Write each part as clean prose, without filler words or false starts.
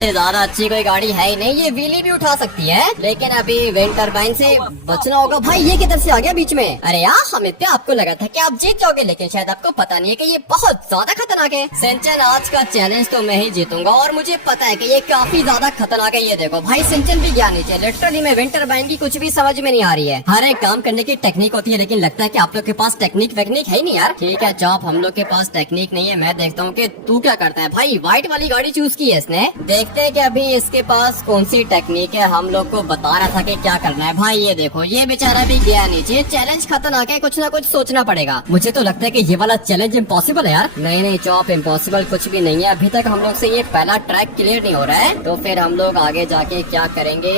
ज्यादा अच्छी कोई गाड़ी है ही नहीं, ये व्हीली भी उठा सकती है, लेकिन अभी विंड टरबाइन से बचना होगा। भाई ये किधर से आ गया बीच में? अरे यार अमित, आपको लगा था कि आप जीत जाओगे, लेकिन शायद आपको पता नहीं है कि ये बहुत ज्यादा खतरनाक है। सिंचन, आज का चैलेंज तो मैं ही जीतूंगा और मुझे पता है कि ये काफी ज्यादा खतरनाक है। ये देखो भाई, सिंचन भी गया नीचे। लिटरली में विंड टरबाइन की कुछ भी समझ में नहीं आ रही है। हर एक काम करने की टेक्निक होती है, लेकिन लगता है कि आप लोग के पास टेक्निक वेक्निक है नहीं यार। ठीक है चौप, हम लोग के पास टेक्निक नहीं है। मैं देखता हूँ कि तू क्या करता है। भाई व्हाइट वाली गाड़ी चूज की है इसने, देखते हैं कि अभी इसके पास कौन सी टेक्निक है। हम लोग को बता रहा था कि क्या करना है। भाई ये देखो, ये बेचारा भी गया नीचे। चैलेंज खतरनाक है, कुछ ना कुछ सोचना पड़ेगा। मुझे तो लगता है कि ये वाला चैलेंज इम्पॉसिबल है यार। नहीं नहीं चौप, इम्पॉसिबल कुछ भी नहीं है। अभी तक हम लोग से ये पहला ट्रैक क्लियर नहीं हो रहा है, तो फिर हम लोग आगे जाके क्या करेंगे।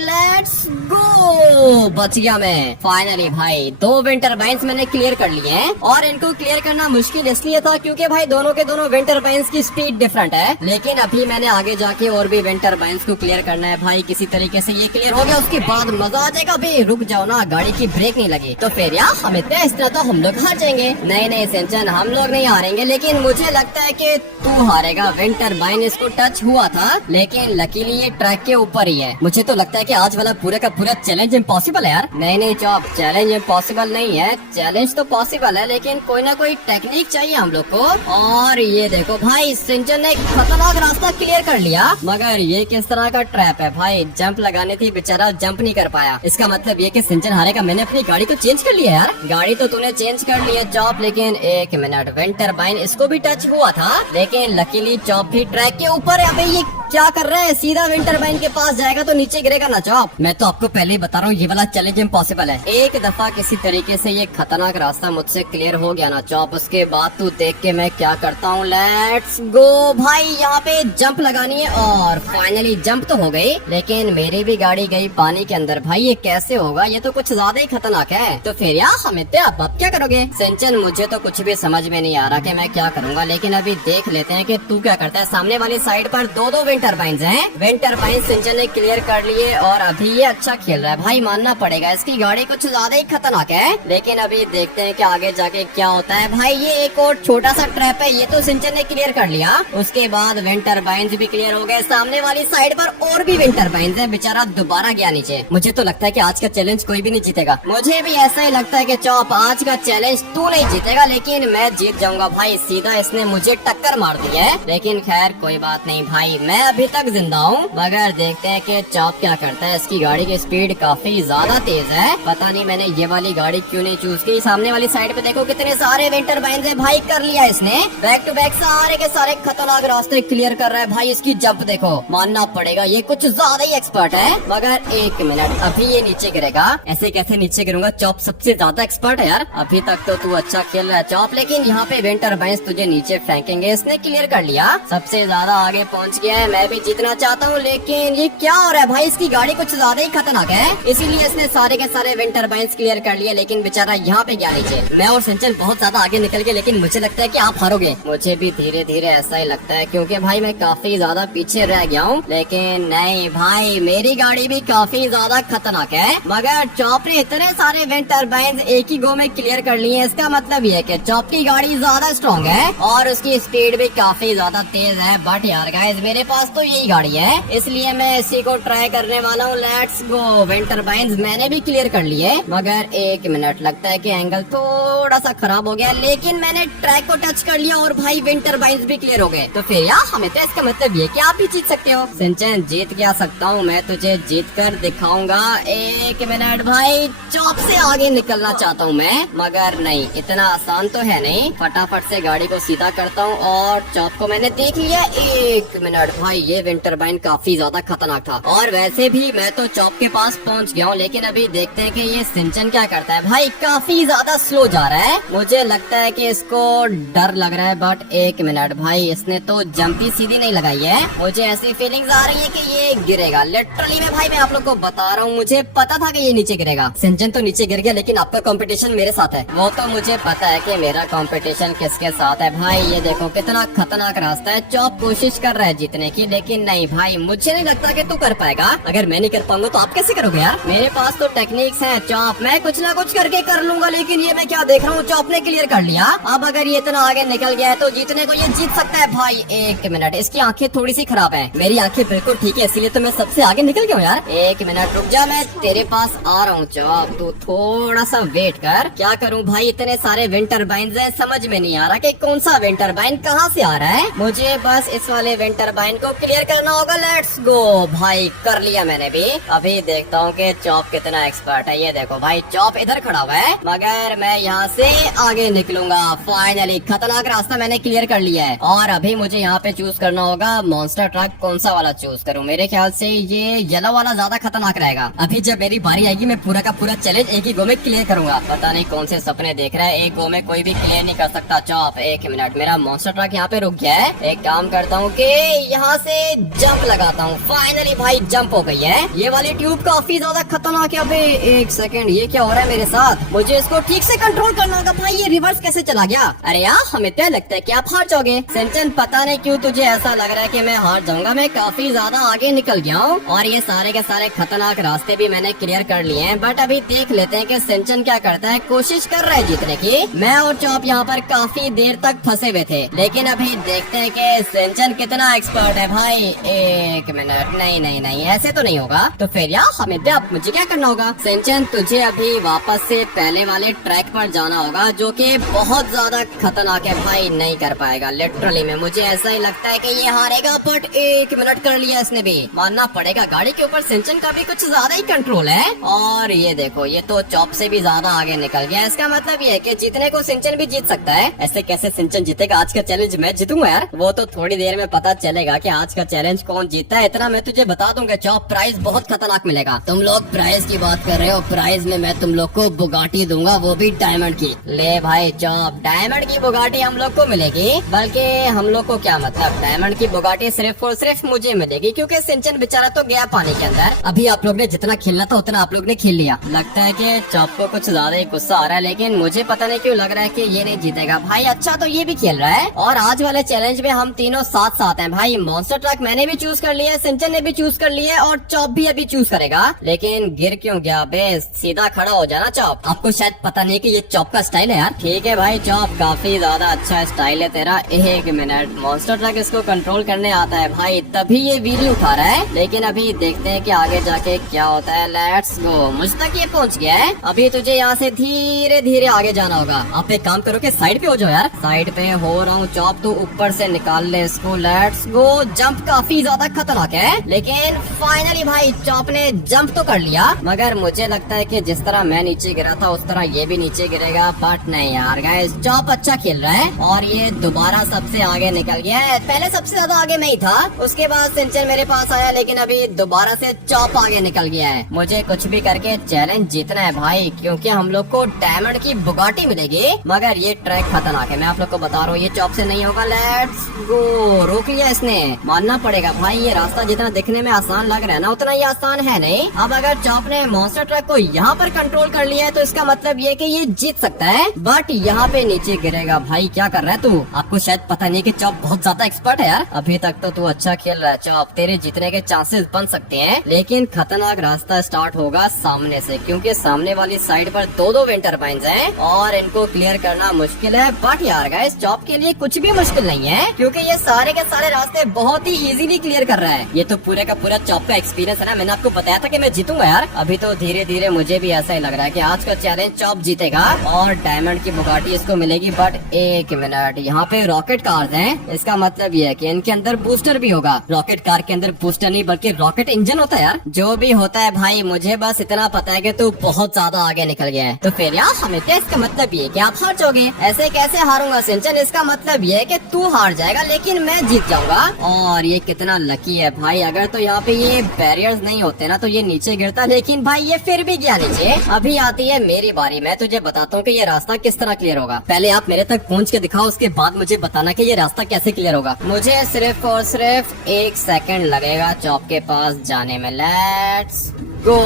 लेट्स गो, बच गया मैं फाइनली। भाई 2 विंड टरबाइन्स मैंने क्लियर कर लिए हैं, और इनको क्लियर करना मुश्किल इसलिए था क्योंकि भाई दोनों के दोनों विंड टरबाइन्स की स्पीड डिफरेंट है। लेकिन अभी मैंने आगे जाके और भी विंड टरबाइन्स को क्लियर करना है। भाई किसी तरीके से ये क्लियर हो गया, उसके बाद मजा आ जाएगा। भाई रुक जाओ ना, गाड़ी की ब्रेक नहीं लगी तो फिर यार हमें इस तरह तो हम लोग हार जाएंगे। नहीं नहीं सिंचन, हम लोग नहीं हारेंगे, लेकिन मुझे लगता है कि तू हारेगा। विंड टरबाइन इसको टच हुआ था, लेकिन लकीली ये ट्रैक के ऊपर ही है। मुझे तो लगता है कि आज वाला पूरा का पूरा चैलेंज इम्पॉसिबल है यार। नहीं नहीं चौप, चैलेंज इम्पॉसिबल नहीं है। चैलेंज तो पॉसिबल है, लेकिन कोई ना कोई टेक्निक चाहिए हम लोग को। और ये देखो भाई, सिंचन ने खतरनाक रास्ता क्लियर कर लिया, मगर ये किस तरह का ट्रैप है भाई। जंप लगाने थी, बेचारा जंप नहीं कर पाया। इसका मतलब ये कि सिंचन हारेगा। मैंने अपनी गाड़ी को चेंज कर लिया यार। गाड़ी तो तूने चेंज कर ली है चौप, लेकिन एक मिनट, विंड टरबाइन इसको भी टच हुआ था, लेकिन लकीली चौप भी ट्रैक के ऊपर है। अबे ये क्या कर रहा है? सीधा विंड टरबाइन के पास जाएगा तो नीचे गिरेगा ना चौप। मैं तो आपको पहले ही बता रहा हूँ, ये वाला चैलेंज इम्पॉसिबल है। एक दफा किसी तरीके से ये खतरनाक रास्ता मुझसे क्लियर हो गया ना चौप, उसके बाद तू देख के मैं क्या करता हूँ। लेट्स गो भाई, यहाँ पे जंप लगानी है, और फाइनली जंप तो हो गई, लेकिन मेरी भी गाड़ी गई पानी के अंदर। भाई ये कैसे होगा? ये तो कुछ ज्यादा ही खतरनाक है। तो फिर यार अमित, आप अब क्या करोगे? सिंचन, मुझे तो कुछ भी समझ में नहीं आ रहा कि मैं क्या करूंगा, लेकिन अभी देख लेते हैं कि तू क्या करता है। सामने वाली साइड पर 2-2 विंड टरबाइन्स हैं। विंड टरबाइन सिंचन ने क्लियर कर लिए, और अभी ये अच्छा खेल रहा है। भाई मानना पड़ेगा, इसकी गाड़ी कुछ ज्यादा ही खतरनाक है, लेकिन अभी देखते हैं कि आगे जाके क्या होता है। भाई ये एक और छोटा सा ट्रैप है, ये तो सिंचन ने क्लियर कर लिया। उसके बाद विंड टरबाइन्स भी क्लियर हो गए। सामने वाली साइड पर और भी विंड टरबाइन्स है, बेचारा दोबारा गया नीचे। मुझे तो लगता है कि आज का चैलेंज कोई भी नहीं जीतेगा। मुझे भी ऐसा ही लगता है कि चौप, आज का चैलेंज तू नहीं जीतेगा, लेकिन मैं जीत जाऊंगा। भाई सीधा इसने मुझे टक्कर मार दी है, लेकिन खैर कोई बात नहीं भाई, मैं अभी तक जिंदा हूँ। मगर देखते हैं कि चौप क्या करता है। इसकी गाड़ी की स्पीड काफी ज्यादा तेज है, पता नहीं मैंने ये वाली गाड़ी क्यों नहीं चूज की। सामने वाली साइड पे देखो कितने सारे विंड टरबाइन्स हैं। भाई कर लिया इसने, बैक टू बैक सारे के सारे खतरनाक रास्ते क्लियर कर रहा है। भाई इसकी जंप देखो, मानना पड़ेगा ये कुछ ज्यादा ही एक्सपर्ट है। मगर एक मिनट, अभी ये नीचे गिरेगा। ऐसे कैसे नीचे गिरूंगा? चौप सबसे ज्यादा एक्सपर्ट है यार। अभी तक तो तू अच्छा खेल रहा है चौप, लेकिन यहाँ पे विंड टरबाइन्स तुझे नीचे फेंकेंगे। इसने क्लियर कर लिया, सबसे ज्यादा आगे पहुँच गया है। मैं भी जीतना चाहता हूँ, लेकिन ये क्या हो रहा है भाई? इसकी गाड़ी कुछ ज्यादा ही खतरनाक है, इसीलिए इसने सारे के सारे विंड टरबाइन्स क्लियर कर लिए, लेकिन बेचारा यहाँ पे गया नीचे। मैं और सिंचन बहुत ज्यादा आगे निकल गए, लेकिन मुझे लगता है कि आप हारोगे। मुझे भी धीरे धीरे ऐसा ही लगता है, क्योंकि भाई मैं काफी ज्यादा पीछे रह गया हूँ। लेकिन नहीं भाई, मेरी गाड़ी भी काफी ज्यादा खतरनाक है, मगर चौप ने इतने सारे विंड टरबाइन्स एक ही गो में क्लियर कर लिए। इसका मतलब ये है कि चौप की गाड़ी ज्यादा स्ट्रॉन्ग है, और उसकी स्पीड भी काफी ज्यादा तेज है। बट यार गाइस, मेरे पास तो यही गाड़ी है, इसलिए मैं इसी को ट्राई करने वाला हूँ। लेट्स गो, विंड टरबाइन्स मैंने भी क्लियर कर लिए, मगर एक मिनट, लगता है कि एंगल थोड़ा सा खराब हो गया, लेकिन मैंने ट्रैक को टच कर लिया, और भाई विंड टरबाइन्स भी क्लियर हो गए। तो फिर यार हमें तो इसका मतलब ये कि आप भी जीत सकते हो। सिंचन, जीत क्या सकता हूँ मैं, तुझे जीत कर दिखाऊंगा। एक मिनट भाई, चौप से आगे निकलना चाहता हूँ मैं, मगर नहीं, इतना आसान तो है नहीं। फटाफट से गाड़ी को सीधा करता हूँ, और चौप को मैंने देख लिया। एक मिनट भाई, ये विंड टरबाइन काफी ज्यादा खतरनाक था, और वैसे भी मैं तो चौप के पास पहुँच गया हूँ। लेकिन अभी देखते हैं कि ये सिंचन क्या करता है। भाई काफी ज्यादा स्लो जा रहा है, मुझे लगता है कि इसको डर लग रहा है। बट एक मिनट भाई, इसने तो जंप ही सीधी नहीं लगाई है। मुझे ऐसी फीलिंग्स आ रही है कि ये गिरेगा। लिटरली में भाई, मैं आप लोग को बता रहा हूँ, मुझे पता था कि ये नीचे गिरेगा। सिंचन तो नीचे गिर गया, लेकिन आपका कंपटीशन मेरे साथ है। वो तो मुझे पता है कि मेरा कंपटीशन किसके साथ है। भाई ये देखो कितना खतरनाक रास्ता है। चौप कोशिश कर रहा है जीतने की, लेकिन नहीं भाई, मुझे नहीं लगता कि तू कर पाएगा। अगर मैं नहीं कर पाऊंगा तो आप कैसे करोगे यार? मेरे पास तो टेक्निक्स हैं चॉप, मैं कुछ ना कुछ करके कर लूंगा। लेकिन ये मैं क्या देख रहा हूँ, चॉप ने क्लियर कर लिया। अब अगर ये इतना आगे निकल गया है तो जीतने को ये जीत सकता है भाई। एक मिनट, इसकी आंखें थोड़ी सी खराब है, मेरी आंखें बिल्कुल ठीक है, इसीलिए तो मैं सबसे आगे निकल गया हूँ यार। एक मिनट रुक जा, मैं तेरे पास आ रहा हूँ चॉप, तू थोड़ा सा वेट कर। क्या करूँ भाई, इतने सारे विंड टरबाइन है, समझ में नहीं आ रहा कि कौन सा विंड टरबाइन कहाँ से आ रहा है। मुझे बस इस वाले विंड टरबाइन को क्लियर करना होगा। लेट्स गो भाई, कर लिया मैंने भी। अभी देखता हूँ कि चॉप कितना एक्सपर्ट है। ये देखो भाई, चॉप इधर खड़ा हुआ है, मगर मैं यहाँ से आगे निकलूंगा। फाइनली खतरनाक रास्ता मैंने क्लियर कर लिया है। और अभी मुझे यहाँ पे चूज करना होगा मॉन्स्टर ट्रक, कौन सा वाला चूज करूँ। मेरे ख्याल से ये येलो वाला ज्यादा खतरनाक रहेगा। अभी जब मेरी बारी आएगी मैं पूरा का पूरा चैलेंज एक ही गो में क्लियर करूंगा। पता नहीं कौन से सपने देख रहा है, एक गो में कोई भी क्लियर नहीं कर सकता चॉप। एक मिनट, मेरा मॉन्स्टर ट्रक यहाँ पे रुक गया है। एक काम करता हूँ कि यहाँ से जंप लगाता हूँ। फाइनली भाई जंप हो गई है। ये वाली ट्यूब काफी ज्यादा खतरनाक है। अबे एक सेकंड, ये क्या हो रहा है मेरे साथ? मुझे इसको ठीक से कंट्रोल करना होगा। भाई ये रिवर्स कैसे चला गया? अरे यार, हमें क्या लगता है कि आप हार जाओगे। सिंचन, पता नहीं क्यों तुझे ऐसा लग रहा है कि मैं हार जाऊंगा। मैं काफी ज्यादा आगे निकल गया हूँ और ये सारे के सारे खतरनाक रास्ते भी मैंने क्लियर कर लिए हैं। बट अभी देख लेते हैं कि सिंचन क्या करता है। कोशिश कर रहा है जीतने की। मैं और चॉप यहाँ पर काफी देर तक फंसे हुए थे, लेकिन अभी देखते हैं कि सिंचन कितना एक्सपर्ट है भाई। एक मिनट, नहीं नहीं नहीं, ऐसे तो नहीं होगा। तो फिर यार हमें अब मुझे क्या करना होगा? सिंचन, तुझे अभी वापस से पहले वाले ट्रैक पर जाना होगा, जो कि बहुत ज्यादा खतरनाक है भाई। नहीं कर पाएगा लिटरली में, मुझे ऐसा ही लगता है कि ये हारेगा। बट एक मिनट, कर लिया इसने भी, मानना पड़ेगा। गाड़ी के ऊपर सिंचन का भी कुछ ज्यादा ही कंट्रोल है। और ये देखो, ये तो चॉप से भी ज्यादा आगे निकल गया। इसका मतलब ये है कि जीतने को सिंचन भी जीत सकता है। ऐसे कैसे सिंचन जीतेगा? आज का चैलेंज मैं जीतूंगा यार। वो तो थोड़ी देर में पता चलेगा कि आज का चैलेंज कौन जीतता है। इतना मैं तुझे बता दूंगा चॉप, प्राइस बहुत खतरनाक मिलेगा। तुम लोग प्राइस की बात कर रहे हो, प्राइस में मैं तुम लोग को बुगाटी दूंगा, वो भी डायमंड की। ले भाई चॉप, डायमंड की बुगाटी हम लोग को मिलेगी। बल्कि हम लोग को क्या मतलब, डायमंड की बुगाटी सिर्फ और सिर्फ मुझे मिलेगी, क्योंकि सिंचन बेचारा तो गया पानी के अंदर। अभी आप लोग ने जितना खेलना था उतना आप लोग ने खेल लिया। लगता है कि चॉप को कुछ ज्यादा ही गुस्सा आ रहा है, लेकिन मुझे पता नहीं क्यों लग रहा है कि ये नहीं जीतेगा भाई। अच्छा तो ये भी खेल रहा है। और आज वाले चैलेंज में हम तीनों साथ साथ हैं भाई। मॉन्स्टर ट्रक मैंने भी चूज कर लिया है, सिंचन ने भी चूज कर लिया है, और चॉप भी अभी चूज करेगा। लेकिन गिर क्यों गया बे? सीधा खड़ा हो जाना चॉप। आपको शायद पता नहीं कि ये चॉप का स्टाइल है यार। ठीक है भाई चॉप, काफी ज्यादा अच्छा स्टाइल है तेरा। एक मिनट, मॉन्स्टर ट्रक इसको कंट्रोल करने आता है भाई, तभी ये व्हील उठा रहा है। लेकिन अभी देखते हैं कि आगे जाके क्या होता है। लेट्स गो, मुझ तक ये पहुंच गया है। अभी तुझे यहाँ से धीरे धीरे आगे जाना होगा। आप एक काम करो कि साइड पे हो जाओ यार। साइड पे हो रहा हूँ चॉप, तो ऊपर से निकाल ले इसको। Let's go. जंप काफी ज्यादा खतरनाक है, लेकिन फाइनली भाई चॉप ने जंप तो कर लिया। मगर मुझे लगता है कि जिस तरह मैं नीचे गिरा था उस तरह ये भी नीचे गिरेगा। बट नहीं यार गाइस, चॉप अच्छा खेल रहा है और ये दोबारा सबसे आगे निकल गया है। पहले सबसे ज्यादा आगे मैं ही था, उसके बाद सिंचन मेरे पास आया, लेकिन अभी दोबारा से चॉप आगे निकल गया है। मुझे कुछ भी करके चैलेंज जीतना है भाई, क्योंकि हम लोग को डायमंड की बुगाटी मिलेगी। मगर ये ट्रैक खतरनाक है, मैं आप लोग को बता रहा हूँ, ये चॉप से नहीं होगा। लेट्स गो, रोक लिया इसने, मानना पड़ेगा भाई। ये रास्ता जितना दिखने में आसान लग रहा है ना, उतना ही आसान है नहीं। अब अगर चॉप ने मॉन्स्टर ट्रक को यहाँ पर कंट्रोल कर लिया है तो इसका मतलब ये कि ये जीत सकता है। बट यहाँ पे नीचे गिरेगा भाई। क्या कर रहा है तू? आपको शायद पता नहीं कि चॉप बहुत ज्यादा एक्सपर्ट है यार। अभी तक तो तू अच्छा खेल रहा है चॉप, तेरे जीतने के चांसेस बन सकते हैं। लेकिन खतरनाक रास्ता स्टार्ट होगा सामने से, क्योंकि सामने वाली साइड पर दो विंड टरबाइन्स हैं और इनको क्लियर करना मुश्किल है। बट यार गाइस, चॉप के लिए कुछ भी मुश्किल नहीं है, क्योंकि ये सारे के सारे रास्ते बहुत ही इजीली क्लियर कर रहा है। ये तो पूरे का पूरा चॉप का एक्सपीरियंस है ना। मैंने आपको बताया था कि मैं जीतूंगा यार। अभी तो धीरे धीरे मुझे भी ऐसा ही लग रहा है कि आज का चैलेंज चॉप जीतेगा और डायमंड की बुगाटी इसको मिलेगी। बट एक मिनट, यहाँ पे रॉकेट कार्स हैं, इसका मतलब ये है कि इनके अंदर बूस्टर भी होगा। रॉकेट कार के अंदर बूस्टर नहीं बल्कि रॉकेट इंजन होता है यार। जो भी होता है भाई, मुझे बस इतना पता है कि तू बहुत ज्यादा आगे निकल गया है। तो फिर यार हमें क्या, इसका मतलब ये कि आप हार जाओगे। ऐसे कैसे हारूंगा सिंचन? इसका मतलब ये है कि तू हार जाएगा लेकिन मैं जीत जाऊंगा। और ये कितना लकी है भाई, अगर तो यहाँ पे ये बैरियर्स नहीं होते ना तो ये नीचे गिरता, लेकिन भाई ये फिर भी गया नीचे। अभी आती है मेरी बारी, मैं तुझे बताता हूँ कि ये रास्ता किस तरह क्लियर होगा। पहले आप मेरे तक पहुँच के दिखाओ, उसके बाद मुझे बताना कि ये रास्ता कैसे क्लियर होगा। मुझे सिर्फ और सिर्फ 1 सेकंड लगेगा चॉप के पास जाने में। लेट्स गो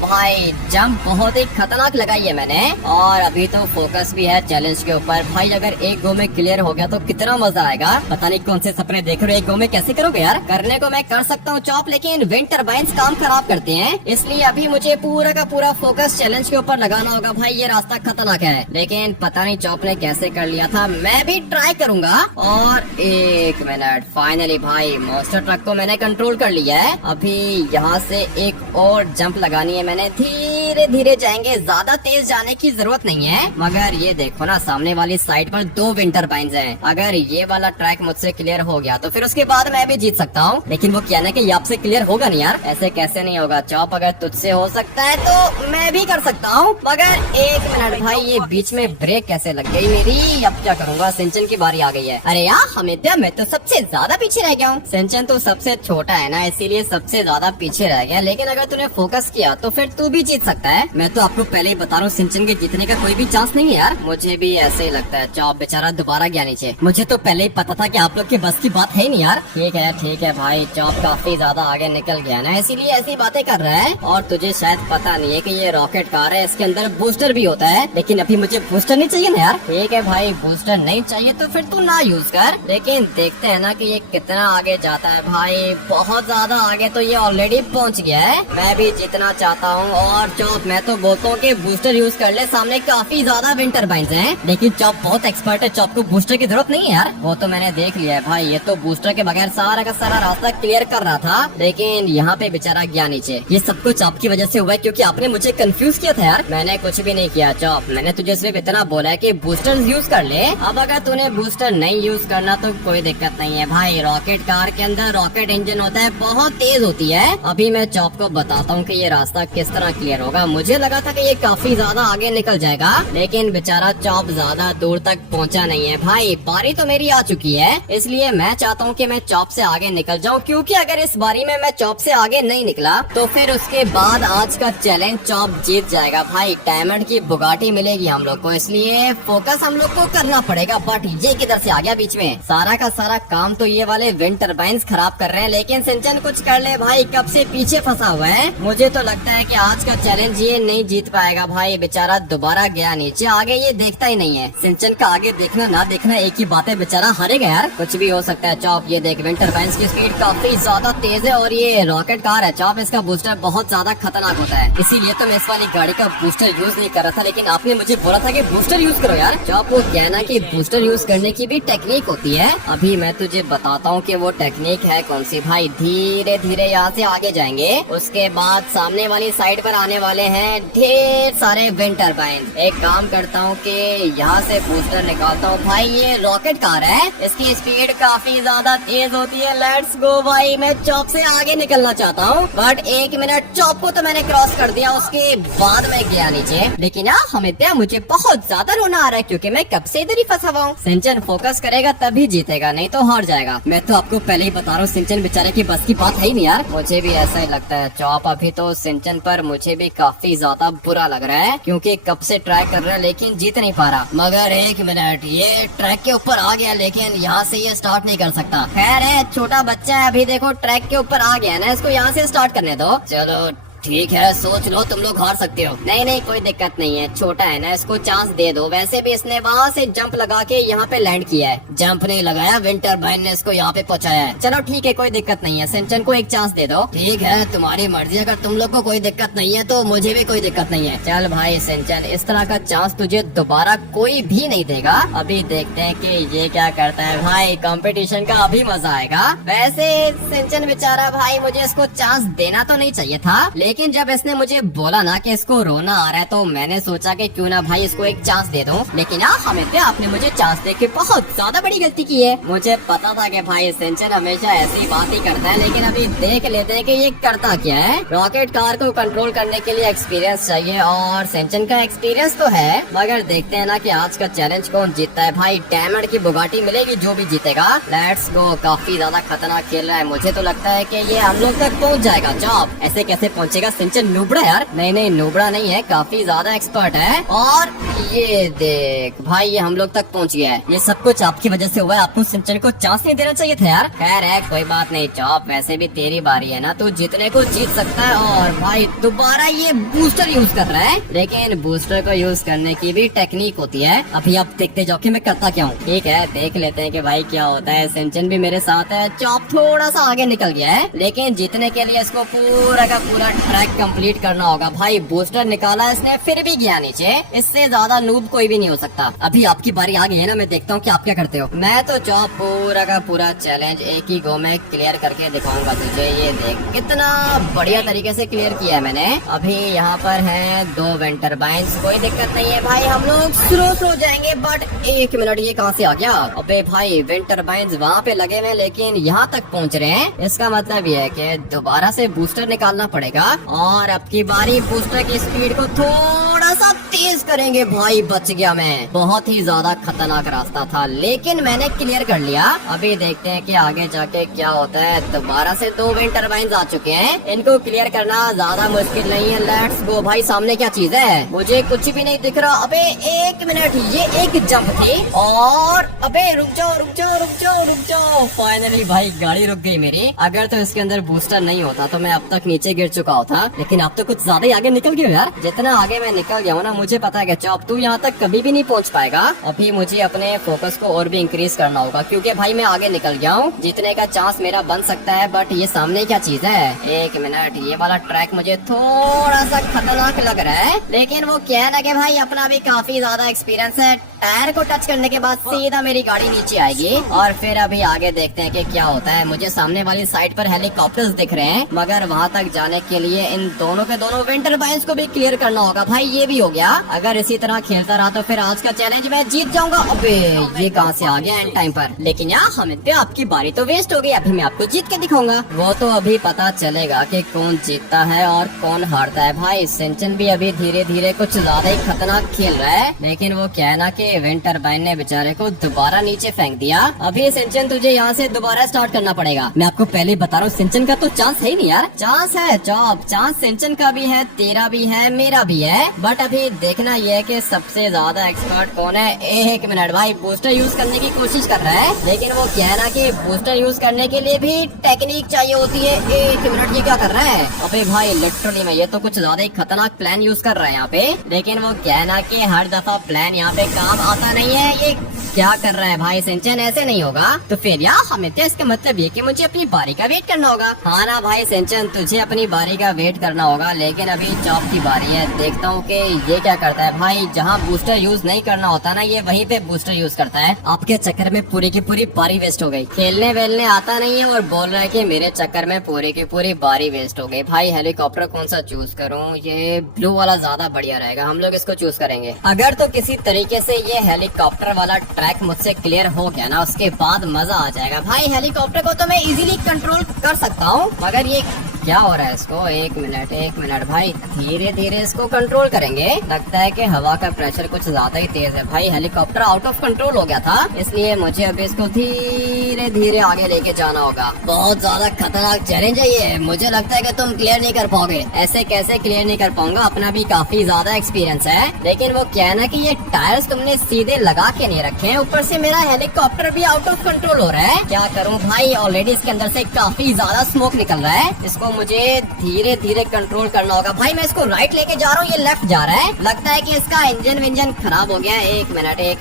भाई, जंप बहुत ही खतरनाक लगाई है मैंने, और अभी तो फोकस भी है चैलेंज के ऊपर। भाई अगर एक गो में क्लियर हो गया तो कितना मजा आएगा। पता नहीं कौन से सपने देख रहे हो, एक गो में कैसे करोगे यार। करने को मैं कर सकता हूँ चॉप, लेकिन विंड टरबाइन्स काम खराब करते हैं, इसलिए अभी मुझे पूरा का पूरा फोकस चैलेंज के ऊपर लगाना होगा। भाई ये रास्ता खतरनाक है, लेकिन पता नहीं चॉप ने कैसे कर लिया था। मैं भी ट्राई करूंगा। और एक मिनट, फाइनली भाई मॉन्स्टर ट्रक को मैंने कंट्रोल कर लिया है। अभी यहाँ से एक और जंप लगानी है मैंने। धीरे धीरे जाएंगे, ज्यादा तेज जाने की जरूरत नहीं है। मगर ये देखो ना, सामने वाली साइड पर 2 विंड टरबाइन्स हैं। अगर ये वाला ट्रैक मुझसे क्लियर हो गया तो फिर उसके बाद मैं भी जीत सकता हूँ। लेकिन वो क्या ना कि आपसे क्लियर होगा नहीं यार, ऐसे कैसे नहीं होगा। चॉप अगर तुझसे हो सकता है तो मैं भी कर सकता हूँ। मगर एक मिनट भाई, ये बीच में ब्रेक कैसे लग गई मेरी। अब क्या करूँगा, सिंचन की बारी आ गई है। अरे यार हमिद्या, मैं तो सबसे ज्यादा पीछे रह गया हूँ। सिंचन तो सबसे छोटा है ना, इसीलिए सबसे ज्यादा पीछे रह गया। लेकिन अगर तूने फोकस किया तो फिर तू भी जीत सकता है। मैं तो आपको पहले ही बता रहा हूँ, सिंचन के जीतने का कोई भी चांस नहीं है यार। मुझे भी ऐसे ही लगता है। चॉप बेचारा दोबारा गया नीचे। मुझे तो पहले ही पता था कि आप लोग के बस की बात है नहीं यार। ठीक है भाई, चॉप काफी ज्यादा आगे निकल गया ना, इसीलिए ऐसी बातें कर रहा है। और तुझे शायद पता नहीं है कि ये रॉकेट कार है, इसके अंदर बूस्टर भी होता है। लेकिन अभी मुझे बूस्टर नहीं चाहिए ना यार। ठीक है भाई, बूस्टर नहीं चाहिए तो फिर तू ना यूज कर। लेकिन देखते हैं ना कि ये कितना आगे जाता है। भाई बहुत ज्यादा आगे तो ये ऑलरेडी पहुंच गया है। मैं भी जीतना चाहता हूँ। और चॉप, मैं तो बोलता हूँ कि बूस्टर यूज कर ले, सामने काफी ज्यादा विंड टरबाइन्स हैं। लेकिन चॉप बहुत एक्सपर्ट है, चॉप को बूस्टर की जरूरत नहीं है यार। वो तो मैंने देख लिया है भाई, ये तो बूस्टर के बगैर सारा का सारा रास्ता क्लियर कर रहा था। लेकिन यहाँ पे बेचारा गया नीचे। ये सब कुछ आपकी वजह से हुआ है, क्योंकि आपने मुझे कंफ्यूज किया था यार। मैंने कुछ भी नहीं किया चॉप, मैंने तुझे सिर्फ इतना बोला है कि बूस्टर यूज कर ले। अब अगर तूने बूस्टर नहीं यूज करना तो कोई दिक्कत नहीं है भाई। रॉकेट कार के अंदर रॉकेट इंजन होता है, बहुत तेज होती है। अभी मैं चॉप को बताता हूँ कि ये रास्ता किस तरह क्लियर होगा। मुझे लगा था कि ये काफी ज्यादा आगे निकल जाएगा, लेकिन बेचारा चॉप ज्यादा दूर तक पहुंचा नहीं है। भाई बारी तो मेरी आ चुकी है, इसलिए मैं चाहता हूँ कि मैं चॉप से आगे निकल जाऊँ। क्योंकि अगर इस बारी में मैं चॉप से आगे नहीं निकला तो फिर उसके बाद आज का चैलेंज चॉप जीत जाएगा। भाई डायमंड की बुगाटी मिलेगी हम लोग को, इसलिए फोकस हम लोग को करना पड़ेगा। बट ये किधर से आ गया बीच में। सारा का सारा काम तो ये वाले विंड टरबाइन्स खराब कर रहे हैं। लेकिन सिंचन कुछ कर ले भाई, कब से पीछे फंसा हुआ है। मुझे तो लगता है कि आज का चैलेंज ये नहीं जीत पाएगा। भाई बेचारा दोबारा गया नीचे, आगे ये देखता ही नहीं है। सिंचन का आगे देखना ना देखना एक ही बात है, बेचारा हारेगा यार। कुछ भी हो सकता है चॉप। ये देख, विंड टरबाइन्स की स्पीड काफी ज्यादा तेज है, और ये रॉकेट कार है चॉप, इसका बूस्टर बहुत ज्यादा खतरनाक होता है। इसीलिए तो मैं इस वाली गाड़ी का बूस्टर यूज नहीं कर रहा था। लेकिन आपने मुझे बोला था कि बूस्टर यूज करो यार। चॉप, वो कहना कि बूस्टर यूज करने की भी टेक्निक होती है। अभी मैं तुझे बताता हूँ कि वो टेक्निक है कौन सी। भाई धीरे धीरे यहाँ से आगे जाएंगे, उसके बाद सामने वाली साइड पर आने वाले हैं ढेर सारे विंड टरबाइन। एक काम करता हूँ कि यहाँ से बूस्टर निकालता हूँ। भाई ये रॉकेट कार है, इसकी स्पीड काफी ज्यादा तेज होती है। लेट्स गो भाई, मैं चॉप से आगे निकलना चाहता हूँ। बट एक मिनट, चॉप को तो मैंने क्रॉस कर दिया, उसके बाद मैं गया नीचे। लेकिन यार हमिद्या, मुझे बहुत ज्यादा रोना आ रहा है, क्योंकि मैं कब से इधर ही फंसा हुआ हूँ। सिंचन फोकस करेगा तभी जीतेगा, नहीं तो हार जाएगा। मैं तो आपको पहले ही बता रहा हूँ, सिंचन बेचारे की बस की बात है ही नहीं यार। मुझे भी ऐसा ही लगता है चॉप। अभी तो सिंचन पर मुझे भी काफी ज्यादा बुरा लग रहा है, क्योंकि कब से ट्राई कर रहा है लेकिन जीत नहीं पा रहा। मगर एक मिनट, ये ट्रैक के ऊपर आ गया, लेकिन यहाँ से ये स्टार्ट नहीं कर सकता। खैर है, छोटा बच्चा है। अभी देखो ट्रैक के ऊपर आ गया ना, इसको यहाँ से स्टार्ट करने दो। चलो ठीक है, सोच लो, तुम लोग हार सकते हो। नहीं कोई दिक्कत नहीं है, छोटा है ना, इसको चांस दे दो। वैसे भी इसने वहाँ से जंप लगा के यहाँ पे लैंड किया है, जंप नहीं लगाया, विंड टरबाइन ने इसको यहाँ पे पहुँचाया है। चलो ठीक है, कोई दिक्कत नहीं है, सिंचन को एक चांस दे दो। ठीक है, तुम्हारी मर्जी। अगर तुम लोग को कोई दिक्कत नहीं है तो मुझे भी कोई दिक्कत नहीं है। चल भाई सिंचन, इस तरह का चांस तुझे दोबारा कोई भी नहीं देगा। अभी देखते हैं कि ये क्या करता है। भाई कंपटीशन का अभी मजा आएगा। वैसे सिंचन बेचारा, भाई मुझे इसको चांस देना तो नहीं चाहिए था, लेकिन जब इसने मुझे बोला ना कि इसको रोना आ रहा है तो मैंने सोचा कि क्यों ना भाई इसको एक चांस दे दूं। लेकिन हमिद्या, आपने मुझे चांस दे के बहुत ज्यादा बड़ी गलती की है। मुझे पता था कि भाई सिंचन हमेशा ऐसी बात ही करता है, लेकिन अभी देख लेते हैं कि ये करता क्या है। रॉकेट कार को कंट्रोल करने के लिए एक्सपीरियंस चाहिए, और सिंचन का एक्सपीरियंस तो है, मगर देखते हैं ना कि आज का चैलेंज कौन जीतता है। भाई डायमंड की बुगाटी मिलेगी जो भी जीतेगा। Let's go. काफी ज्यादा खतरनाक खेल रहा है, मुझे तो लगता है कि ये हम लोग तक पहुंच जाएगा। चॉप, ऐसे कैसे पहुंचे बचेगा। सिंचन नुबड़ा यार, नहीं नुबड़ा नहीं है, काफी ज्यादा एक्सपर्ट है। और ये देख भाई, ये हम लोग तक पहुंच गया है। ये सब कुछ आपकी वजह से हुआ है, आपको सिंचन को चांस नहीं देना चाहिए था यार। खैर है, कोई बात नहीं चॉप, वैसे भी तेरी बारी है ना, तू जीतने को जीत सकता है। और भाई दोबारा ये बूस्टर यूज कर रहा है, लेकिन बूस्टर को यूज करने की भी टेक्निक होती है। अभी आप देखते जाओ कि मैं करता क्या हूँ। ठीक है, देख लेते हैं कि भाई क्या होता है। सिंचन भी मेरे साथ है, चॉप थोड़ा सा आगे निकल गया है, लेकिन जीतने के लिए इसको पूरा का पूरा ट्रैक कंप्लीट करना होगा। भाई बूस्टर निकाला इसने, फिर भी गया नीचे। इससे ज्यादा नूब कोई भी नहीं हो सकता। अभी आपकी बारी आ गई है ना, मैं देखता हूँ कि आप क्या करते हो। मैं तो चॉप पूरा का पूरा चैलेंज एक ही गो में क्लियर करके दिखाऊंगा तुझे। ये देख कितना बढ़िया तरीके से क्लियर किया है मैंने। अभी यहाँ पर है 2 विंड टर्बाइन्स, कोई दिक्कत नहीं है भाई, हम लोग स्लो जाएंगे। बट 1 मिनट, ये कहाँ से आ गया? अबे भाई विंड टर्बाइन्स वहाँ पे लगे हुए, लेकिन यहाँ तक पहुँच रहे हैं। इसका मतलब ये है कि दोबारा से बूस्टर निकालना पड़ेगा, और अब की बारी बूस्टर की स्पीड को थोड़ा सा तेज करेंगे। भाई बच गया मैं, बहुत ही ज्यादा खतरनाक रास्ता था, लेकिन मैंने क्लियर कर लिया। अभी देखते हैं कि आगे जाके क्या होता है। दोबारा से 2 विंड टर्बाइन्स आ चुके हैं, इनको क्लियर करना ज्यादा मुश्किल नहीं है। Let's go. भाई सामने क्या चीज है? मुझे कुछ भी नहीं दिख रहा। अबे 1 मिनट, ये एक जंप थी। और अबे रुक जाओ। फाइनली भाई गाड़ी रुक गई मेरी। अगर तो इसके अंदर बूस्टर नहीं होता तो मैं अब तक नीचे गिर चुका होता, लेकिन अब तो कुछ ज्यादा ही आगे निकल गया यार। जितना आगे मैं निकल गया हूँ ना, मुझे पता है कि चॉप तू यहाँ तक कभी भी नहीं पहुँच पाएगा। अभी मुझे अपने फोकस को और भी इंक्रीज करना होगा, क्योंकि भाई मैं आगे निकल गया हूँ। जीतने का चांस मेरा बन सकता है। बट ये सामने क्या चीज है? 1 मिनट, ये वाला ट्रैक मुझे थोड़ा सा खतरनाक लग रहा है, लेकिन वो क्या है ना कि भाई अपना भी काफी ज्यादा एक्सपीरियंस है। टायर को टच करने के बाद सीधा मेरी गाड़ी नीचे आएगी। और फिर अभी आगे देखते हैं कि क्या होता है। मुझे सामने वाली साइड पर हेलीकॉप्टर्स दिख रहे हैं, मगर वहाँ तक जाने के लिए इन दोनों के दोनों विंड टर्बाइन्स को भी क्लियर करना होगा। भाई ये भी हो गया। अगर इसी तरह खेलता रहा तो फिर आज का चैलेंज मैं जीत जाऊंगा। अबे ये कहाँ से आ गया एंड टाइम पर? लेकिन यार हमिद पे आपकी बारी तो वेस्ट हो गई, अभी मैं आपको जीत के दिखाऊंगा। वो तो अभी पता चलेगा कि कौन जीतता है और कौन हारता है। भाई सिंचन भी अभी धीरे धीरे कुछ ज्यादा ही खतरनाक खेल रहा है, लेकिन वो क्या है ना कि विंड टर्बाइन ने बेचारे को दोबारा नीचे फेंक दिया। अभी सिंचन तुझे यहाँ से दोबारा स्टार्ट करना पड़ेगा। मैं आपको पहले बता रहा हूँ, सिंचन का तो चांस है ही नहीं यार। चांस है चॉप, चांस सिंचन का भी है, तेरा भी है, मेरा भी है। बट अभी देखना ये है कि सबसे ज्यादा एक्सपर्ट कौन है। 1 मिनट, भाई बूस्टर यूज करने की कोशिश कर रहा है, लेकिन वो क्या है ना कि बूस्टर यूज करने के लिए भी टेक्निक चाहिए होती है। 1 मिनट, ये क्या कर रहा है? अबे भाई लिटरली में ये तो कुछ ज्यादा ही खतरनाक प्लान यूज कर रहा है यहाँ पे, लेकिन वो क्या है ना कि हर दफा प्लान यहाँ पे काम आता नहीं है। ये क्या कर रहा है भाई सिंचन? ऐसे नहीं होगा। तो फिर यार हमें तो इसका मतलब ये कि मुझे अपनी बारी का वेट करना होगा। हाँ ना भाई सिंचन, तुझे अपनी बारी का वेट करना होगा, लेकिन अभी चॉप की बारी है। देखता हूँ कि ये क्या करता है। भाई जहाँ बूस्टर यूज नहीं करना होता ना, ये वहीं पे बूस्टर यूज करता है। आपके चक्कर में पूरी की पूरी बारी वेस्ट हो गई। खेलने वेलने आता नहीं है और बोल रहा है कि मेरे चक्कर में पूरी की पूरी बारी वेस्ट हो गई। भाई हेलीकॉप्टर कौन सा चूज करूँ? ये ब्लू वाला ज्यादा बढ़िया रहेगा, हम लोग इसको चूज करेंगे। अगर तो किसी तरीके से ये हेलीकॉप्टर वाला ट्रैक मुझसे क्लियर हो गया ना, उसके बाद मजा आ जाएगा। भाई हेलीकॉप्टर को तो मैं इजीली कंट्रोल कर सकता हूँ, मगर ये क्या हो रहा है इसको? 1 मिनट भाई, धीरे धीरे इसको कंट्रोल करेंगे। लगता है कि हवा का प्रेशर कुछ ज्यादा ही तेज है। भाई हेलीकॉप्टर आउट ऑफ कंट्रोल हो गया था, इसलिए मुझे अभी इसको धीरे धीरे आगे लेके जाना होगा। बहुत ज्यादा खतरनाक चैलेंज है ये, मुझे लगता है कि तुम क्लियर नहीं कर पाओगे। ऐसे कैसे क्लियर नहीं कर पाऊंगा? अपना भी काफी ज्यादा एक्सपीरियंस है, लेकिन वो क्या है ना कि ये टायर्स तुमने सीधे लगा के नहीं रखे हैं, ऊपर से मेरा हेलीकॉप्टर भी आउट ऑफ कंट्रोल हो रहा है। क्या करूँ भाई? ऑलरेडी इसके अंदर से काफी ज्यादा स्मोक निकल रहा है, इसको मुझे धीरे धीरे कंट्रोल करना होगा। भाई मैं इसको राइट लेके जा रहा हूँ, ये लेफ्ट जा रहा है। लगता है कि इसका इंजन विंजन खराब हो गया है। 1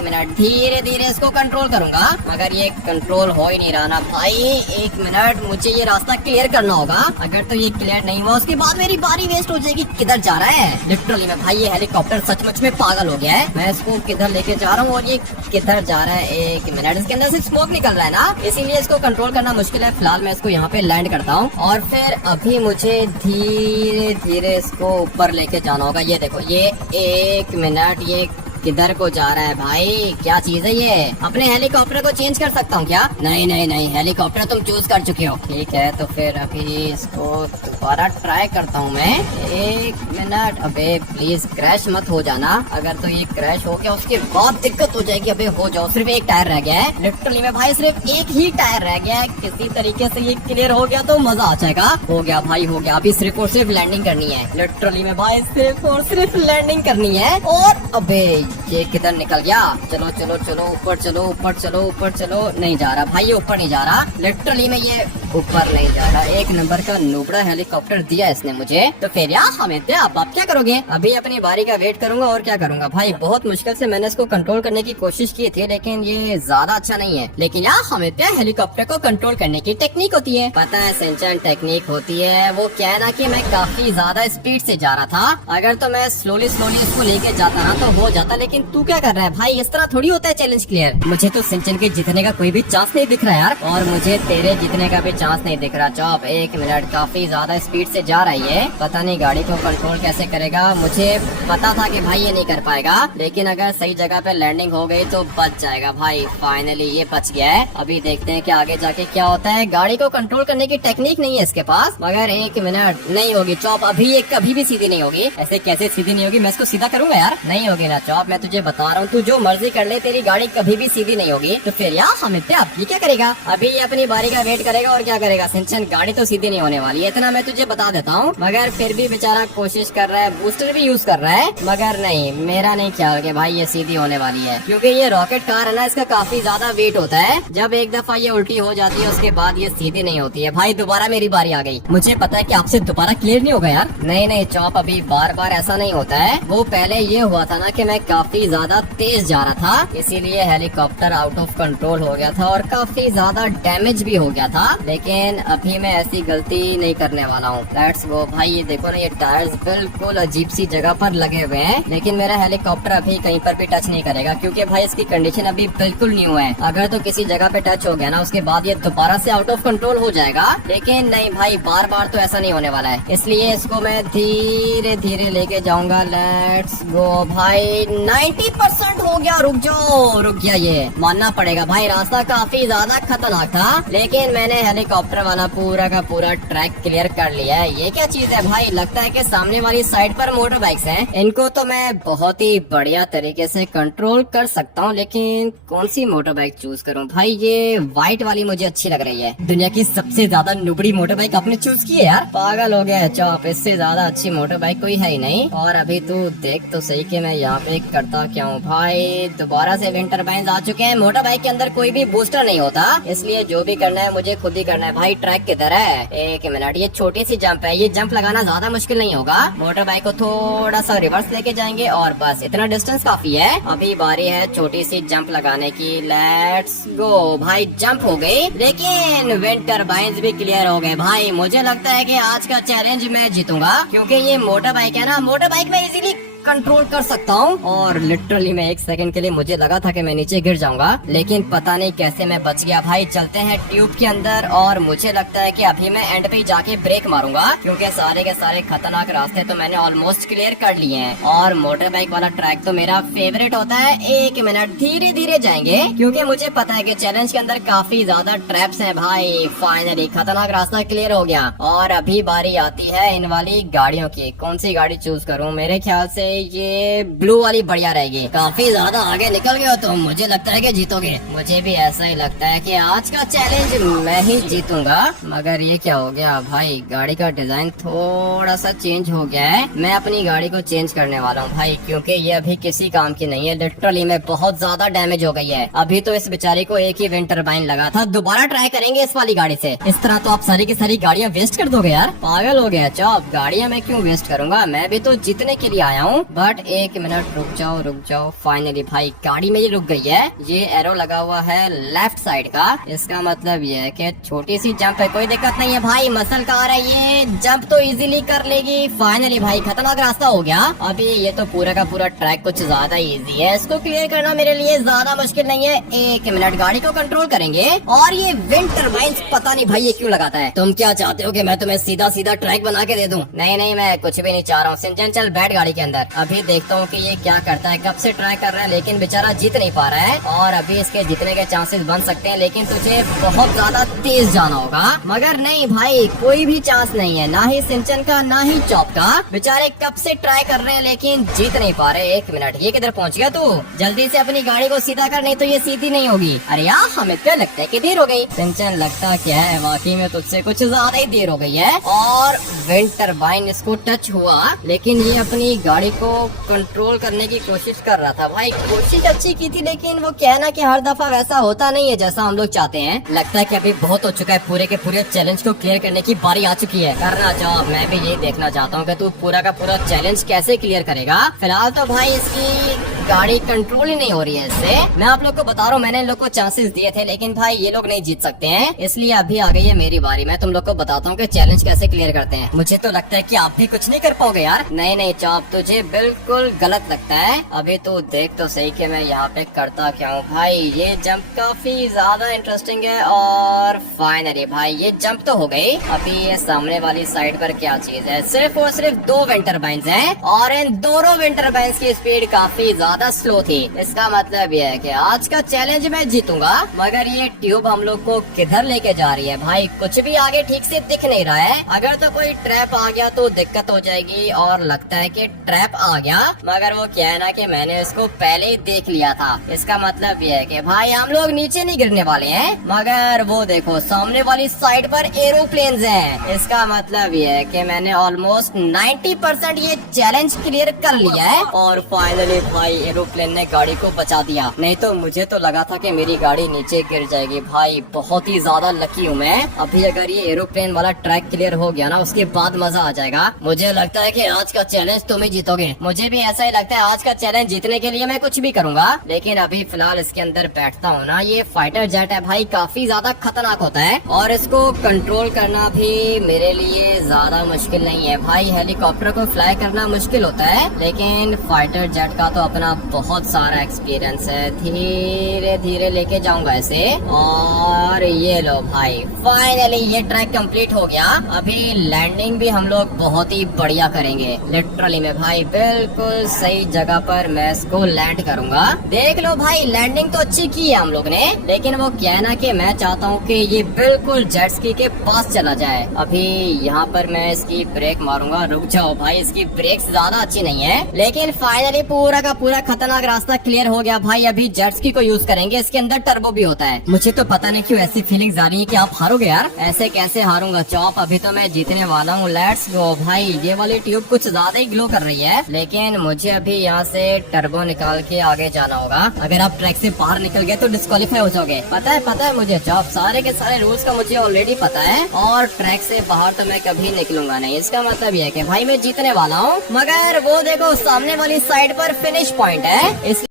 मिनट, धीरे धीरे इसको कंट्रोल करूंगा, मगर ये कंट्रोल हो ही नहीं रहा ना भाई। 1 मिनट, मुझे ये रास्ता क्लियर करना होगा। अगर तो ये क्लियर नहीं हुआ, उसके बाद मेरी बारी वेस्ट हो जाएगी। किधर जा रहा है? लिटरली में भाई ये हेलीकॉप्टर सचमुच में पागल हो गया है। मैं इसको किधर लेके जा रहा हूँ और ये किधर जा रहा है? 1 मिनट, इसके अंदर से स्मोक निकल रहा है ना, इसीलिए इसको कंट्रोल करना मुश्किल है। फिलहाल मैं इसको यहाँ पे लैंड करता हूँ, और फिर अभी मुझे धीरे धीरे इसको ऊपर लेके जाना होगा। ये देखो, ये 1 मिनट, ये किधर को जा रहा है भाई? क्या चीज है ये? अपने हेलीकॉप्टर को चेंज कर सकता हूँ क्या? नहीं नहीं नहीं, हेलीकॉप्टर तुम चूज कर चुके हो। ठीक है, तो फिर अभी इसको दोबारा ट्राई करता हूँ मैं। 1 मिनट। अबे प्लीज क्रैश मत हो जाना। अगर तो ये क्रैश हो गया उसके बाद दिक्कत हो जाएगी। अबे हो जाओ, सिर्फ एक टायर रह गया है लिटरली में भाई, सिर्फ एक ही टायर रह गया है। किसी तरीके से ये क्लियर हो गया तो मजा आ जाएगा। हो गया भाई हो गया। अभी सिर्फ और सिर्फ लैंडिंग करनी है लिटरली में भाई, सिर्फ और सिर्फ लैंडिंग करनी है। और अबे ये किधर निकल गया? चलो चलो चलो ऊपर चलो, ऊपर चलो, ऊपर चलो। नहीं जा रहा भाई, ये ऊपर नहीं जा रहा लिटरली में, ये ऊपर नहीं जा रहा। एक नंबर का नुबड़ा हेलीकॉप्टर दिया इसने मुझे। तो फिर यार हमें आप क्या करोगे? अभी अपनी बारी का वेट करूंगा और क्या करूंगा भाई। बहुत मुश्किल से मैंने इसको कंट्रोल करने की कोशिश की थी, लेकिन ये ज्यादा अच्छा नहीं है। लेकिन यार हमें हेलीकॉप्टर को कंट्रोल करने की टेक्निक होती है, पता है सिंचन? टेक्निक होती है। वो क्या है ना कि मैं काफी ज्यादा स्पीड से जा रहा था। अगर तो मैं स्लोली इसको लेके जाता ना तो हो जाता। लेकिन तू क्या कर रहा है भाई? इस तरह थोड़ी होता है चैलेंज क्लियर। मुझे तो सिंचन के जीतने का कोई भी चांस नहीं दिख रहा यार, और मुझे तेरे जीतने का भी चांस नहीं दिख रहा। चौप 1 मिनट, काफी ज्यादा स्पीड से जा रही है। पता नहीं गाड़ी को कंट्रोल कैसे करेगा। मुझे पता था कि भाई ये नहीं कर पाएगा, लेकिन अगर सही जगह पे लैंडिंग हो गई तो बच जाएगा भाई। फाइनली ये बच गया है। अभी देखते हैं कि आगे जाके क्या होता है। गाड़ी को कंट्रोल करने की टेक्निक नहीं है इसके पास। मगर 1 मिनट, नहीं होगी चौप, अभी ये कभी भी सीधी नहीं होगी। ऐसे कैसे सीधी नहीं होगी? मैं इसको सीधा करूंगा यार। नहीं होगी ना चौप, मैं तुझे बता रहा हूँ। तू जो मर्जी कर ले, तेरी गाड़ी कभी भी सीधी नहीं होगी। तो फिर यार हमें ये क्या करेगा? अभी ये अपनी बारी का वेट करेगा और क्या करेगा सिंचन? गाड़ी तो सीधी नहीं होने वाली है, इतना मैं तुझे बता देता हूँ। मगर फिर भी बेचारा कोशिश कर रहा है, बूस्टर भी यूज कर रहा है। मगर नहीं, मेरा नहीं ख्याल कि भाई ये सीधी होने वाली है, क्योंकि ये रॉकेट कार है ना, इसका काफी ज्यादा वेट होता है। जब एक दफा ये उल्टी हो जाती है उसके बाद ये सीधी नहीं होती है। भाई दोबारा मेरी बारी आ गई। मुझे पता है कि आपसे दोबारा क्लियर नहीं होगा यार। नहीं नहीं चौप, अभी बार बार ऐसा नहीं होता है। वो पहले ये हुआ था ना कि मैं काफी ज्यादा तेज जा रहा था, इसीलिए हेलीकॉप्टर आउट ऑफ कंट्रोल हो गया था और काफी ज्यादा डैमेज भी हो गया था। लेकिन अभी मैं ऐसी गलती नहीं करने वाला हूँ। लेट्स गो भाई। ये देखो ना, ये टायर्स बिल्कुल अजीब सी जगह पर लगे हुए हैं, लेकिन मेरा हेलीकॉप्टर अभी कहीं पर भी टच नहीं करेगा, क्योंकि भाई इसकी कंडीशन अभी बिल्कुल न्यू है। अगर तो किसी जगह पे टच हो गया ना, उसके बाद ये दोबारा से आउट ऑफ कंट्रोल हो जाएगा। लेकिन नहीं भाई, बार बार तो ऐसा नहीं होने वाला है, इसलिए इसको मैं धीरे धीरे लेके जाऊंगा। लेट्स गो भाई। 90% हो गया। रुक जाओ, रुक गया। ये मानना पड़ेगा भाई, रास्ता काफी ज्यादा खतरनाक था, लेकिन मैंने हेलीकॉप्टर वाला पूरा का पूरा ट्रैक क्लियर कर लिया है। ये क्या चीज है भाई? लगता है कि सामने वाली साइड पर मोटर बाइक्स हैं। इनको तो मैं बहुत ही बढ़िया तरीके से कंट्रोल कर सकता हूँ, लेकिन कौन सी मोटर बाइक चूज करूँ भाई? ये व्हाइट वाली मुझे अच्छी लग रही है। दुनिया की सबसे ज्यादा नुबड़ी मोटर बाइक आपने चूज की है यार। पागल हो गया है चौप, इससे ज्यादा अच्छी मोटर बाइक कोई है ही नहीं। और अभी तू देख तो सही कि मैं यहाँ पे करता क्या हूँ भाई। दोबारा से विंड टरबाइन्स आ चुके हैं। मोटर बाइक के अंदर कोई भी बूस्टर नहीं होता, इसलिए जो भी करना है मुझे खुद ही करना है भाई। ट्रैक किधर है? 1 मिनट, ये छोटी सी जंप है, ये जंप लगाना ज्यादा मुश्किल नहीं होगा। मोटर बाइक को थोड़ा सा रिवर्स लेके जाएंगे और बस इतना डिस्टेंस काफी है। अभी बारी है छोटी सी जंप लगाने की। लेट्स गो भाई। जंप हो गई, लेकिन विंड टरबाइन्स भी क्लियर हो गए भाई। मुझे लगता है कि आज का चैलेंज मैं जीतूंगा, क्योंकि ये मोटर बाइक है ना, मोटर बाइक में इजीली कंट्रोल कर सकता हूँ। और लिटरली में 1 सेकंड के लिए मुझे लगा था कि मैं नीचे गिर जाऊंगा, लेकिन पता नहीं कैसे मैं बच गया भाई। चलते हैं ट्यूब के अंदर, और मुझे लगता है कि अभी मैं एंड पे जाके ब्रेक मारूंगा, क्योंकि सारे के सारे खतरनाक रास्ते तो मैंने ऑलमोस्ट क्लियर कर लिए हैं। और मोटर बाइक वाला ट्रैक तो मेरा फेवरेट होता है। 1 मिनट, धीरे धीरे जाएंगे, क्योंकि मुझे पता है कि चैलेंज के अंदर काफी ज्यादा ट्रैप्स हैं भाई। फाइनली खतरनाक रास्ता क्लियर हो गया, और अभी बारी आती है इन वाली गाड़ियों की। कौन सी गाड़ी चूज करूँ? मेरे ख्याल से ये ब्लू वाली बढ़िया रहेगी। काफी ज्यादा आगे निकल गए हो तो मुझे लगता है कि जीतोगे। मुझे भी ऐसा ही लगता है कि आज का चैलेंज मैं ही जीतूंगा। मगर ये क्या हो गया भाई? गाड़ी का डिजाइन थोड़ा सा चेंज हो गया है। मैं अपनी गाड़ी को चेंज करने वाला हूँ भाई, क्योंकि ये अभी किसी काम की नहीं है। लिटरली में बहुत ज्यादा डैमेज हो गई है। अभी तो इस बेचारे को एक ही विंड टरबाइन लगा था। दोबारा ट्राई करेंगे इस वाली गाड़ी से। इस तरह तो आप सारी की सारी गाड़ियाँ वेस्ट कर दोगे यार। पागल हो गया चौप, गाड़ियाँ मैं क्यों वेस्ट करूंगा? मैं भी तो जीतने के लिए आया हूँ। बट 1 मिनट, रुक जाओ रुक जाओ। फाइनली भाई गाड़ी में ये रुक गई है। ये एरो लगा हुआ है लेफ्ट साइड का, इसका मतलब ये है कि छोटी सी जंप है, कोई दिक्कत नहीं है भाई। मसल कार है ये, जंप तो इजीली कर लेगी। फाइनली भाई खतरनाक रास्ता हो गया। अभी ये तो पूरा का पूरा ट्रैक कुछ ज्यादा इजी है, इसको क्लियर करना मेरे लिए ज्यादा मुश्किल नहीं है। 1 मिनट, गाड़ी को कंट्रोल करेंगे। और ये विंड टरबाइन्स पता नहीं भाई ये क्यों लगाता है। तुम क्या चाहते हो कि मैं तुम्हें सीधा सीधा ट्रैक बना के दे दूं? नहीं नहीं, मैं कुछ भी नहीं चाह रहा हूँ। सिंचन चल बैठ गाड़ी के अंदर। अभी देखता हूँ कि ये क्या करता है। कब से ट्राई कर रहा है लेकिन बेचारा जीत नहीं पा रहा है, और अभी इसके जीतने के चांसेस बन सकते हैं, लेकिन तुझे बहुत ज्यादा तेज जाना होगा। मगर नहीं भाई, कोई भी चांस नहीं है, ना ही सिंचन का ना ही चॉप का। बेचारे कब से ट्राई कर रहे हैं लेकिन जीत नहीं पा रहे। एक मिनट, ये किधर पहुँच गया तू? जल्दी से अपनी गाड़ी को सीधा कर, नहीं तो ये सीधी नहीं होगी। अरे यार, हमें क्या लगता है कि देर हो गई। सिंचन, लगता क्या है वाकई में तुझसे कुछ ज्यादा ही देर हो गई है। और विंड टरबाइन इसको टच हुआ, लेकिन ये अपनी गाड़ी को कंट्रोल करने की कोशिश कर रहा था। भाई कोशिश अच्छी की थी, लेकिन वो कहना कि हर दफा वैसा होता नहीं है जैसा हम लोग चाहते हैं। लगता है कि अभी बहुत हो चुका है, पूरे के पूरे चैलेंज को क्लियर करने की बारी आ चुकी है। करना चाहो, मैं भी यही देखना चाहता हूँ कि तू पूरा का पूरा चैलेंज कैसे क्लियर करेगा। फिलहाल तो भाई इसकी गाड़ी कंट्रोल ही नहीं हो रही है इससे। मैं आप लोग को बता रहा हूँ, मैंने इन लोग को चांसेस दिए थे, लेकिन भाई ये लोग नहीं जीत सकते हैं, इसलिए अभी आ गई है मेरी बारी। मैं तुम लोग को बताता हूँ कि चैलेंज कैसे क्लियर करते हैं। मुझे तो लगता है कि आप भी कुछ नहीं कर पाओगे यार। नहीं चॉप, तुझे बिल्कुल गलत लगता है। अभी तो देख तो सही कि मैं यहाँ पे करता क्या हूँ। भाई ये जंप काफी ज्यादा इंटरेस्टिंग है, और फाइनली भाई ये जंप तो हो गई। अभी ये सामने वाली साइड पर क्या चीज है? सिर्फ और सिर्फ 2 विंड टरबाइन्स हैं, और इन दोनों विंड टरबाइन्स की स्पीड काफी ज्यादा स्लो थी। इसका मतलब ये है कि आज का चैलेंज मैं जीतूंगा। मगर ये ट्यूब हम लोग को किधर लेके जा रही है? भाई कुछ भी आगे ठीक से दिख नहीं रहा है। अगर तो कोई ट्रैप आ गया तो दिक्कत हो जाएगी, और लगता है कि ट्रैप आ गया, मगर वो क्या है ना कि मैंने इसको पहले ही देख लिया था। इसका मतलब ये है कि भाई हम लोग नीचे नहीं गिरने वाले हैं। मगर वो देखो, सामने वाली साइड पर एरोप्लेन्स हैं। इसका मतलब ये है कि मैंने ऑलमोस्ट 90% ये चैलेंज क्लियर कर लिया है, और फाइनली भाई एरोप्लेन ने गाड़ी को बचा दिया। नहीं तो मुझे तो लगा था कि मेरी गाड़ी नीचे गिर जाएगी। भाई बहुत ही ज्यादा लकी हूँ मैं। अभी अगर ये एरोप्लेन वाला ट्रैक क्लियर हो गया ना, उसके बाद मजा आ जाएगा। मुझे लगता है कि आज का चैलेंज तुम ही जीतोगे। मुझे भी ऐसा ही लगता है, आज का चैलेंज जीतने के लिए मैं कुछ भी करूंगा। लेकिन अभी फिलहाल इसके अंदर बैठता हूँ ना। ये फाइटर जेट है भाई, काफी ज्यादा खतरनाक होता है, और इसको कंट्रोल करना भी मेरे लिए ज्यादा मुश्किल नहीं है। भाई हेलीकॉप्टर को फ्लाई करना मुश्किल होता है, लेकिन फाइटर जेट का तो अपना बहुत सारा एक्सपीरियंस है। धीरे धीरे लेके जाऊंगा इसे, और ये लो भाई फाइनली ये ट्रैक कंप्लीट हो गया। अभी लैंडिंग भी हम लोग बहुत ही बढ़िया करेंगे। लिटरली में भाई बिल्कुल सही जगह पर मैं इसको लैंड करूंगा। देख लो भाई, लैंडिंग तो अच्छी की है हम लोग ने, लेकिन वो क्या है ना कि मैं चाहता हूँ कि ये बिल्कुल जेट स्की के पास चला जाए। अभी यहाँ पर मैं इसकी ब्रेक मारूंगा। रुक जाओ भाई, इसकी ब्रेक ज्यादा अच्छी नहीं है, लेकिन फाइनली पूरा का पूरा खतरनाक रास्ता क्लियर हो गया। भाई अभी जेट स्की को यूज करेंगे, इसके अंदर टर्बो भी होता है। मुझे तो पता नहीं क्यों ऐसी फीलिंग्स आ रही है कि आप हारोगे यार। ऐसे कैसे हारूंगा चॉप, अभी तो मैं जीतने वाला हूँ। लेट्स गो भाई। ये वाली ट्यूब कुछ ज्यादा ही ग्लो कर रही है, लेकिन मुझे अभी यहाँ से टर्बो निकाल के आगे जाना होगा। अगर आप ट्रैक से बाहर निकल गए तो डिस्क्वालीफाई हो जाओगे। पता है मुझे चॉप, सारे के सारे रूल्स का मुझे ऑलरेडी पता है, और ट्रैक से बाहर तो मैं कभी निकलूंगा नहीं। इसका मतलब ये है कि भाई मैं जीतने वाला हूँ। मगर वो देखो, सामने वाली साइड पर फिनिश पॉइंट है, इस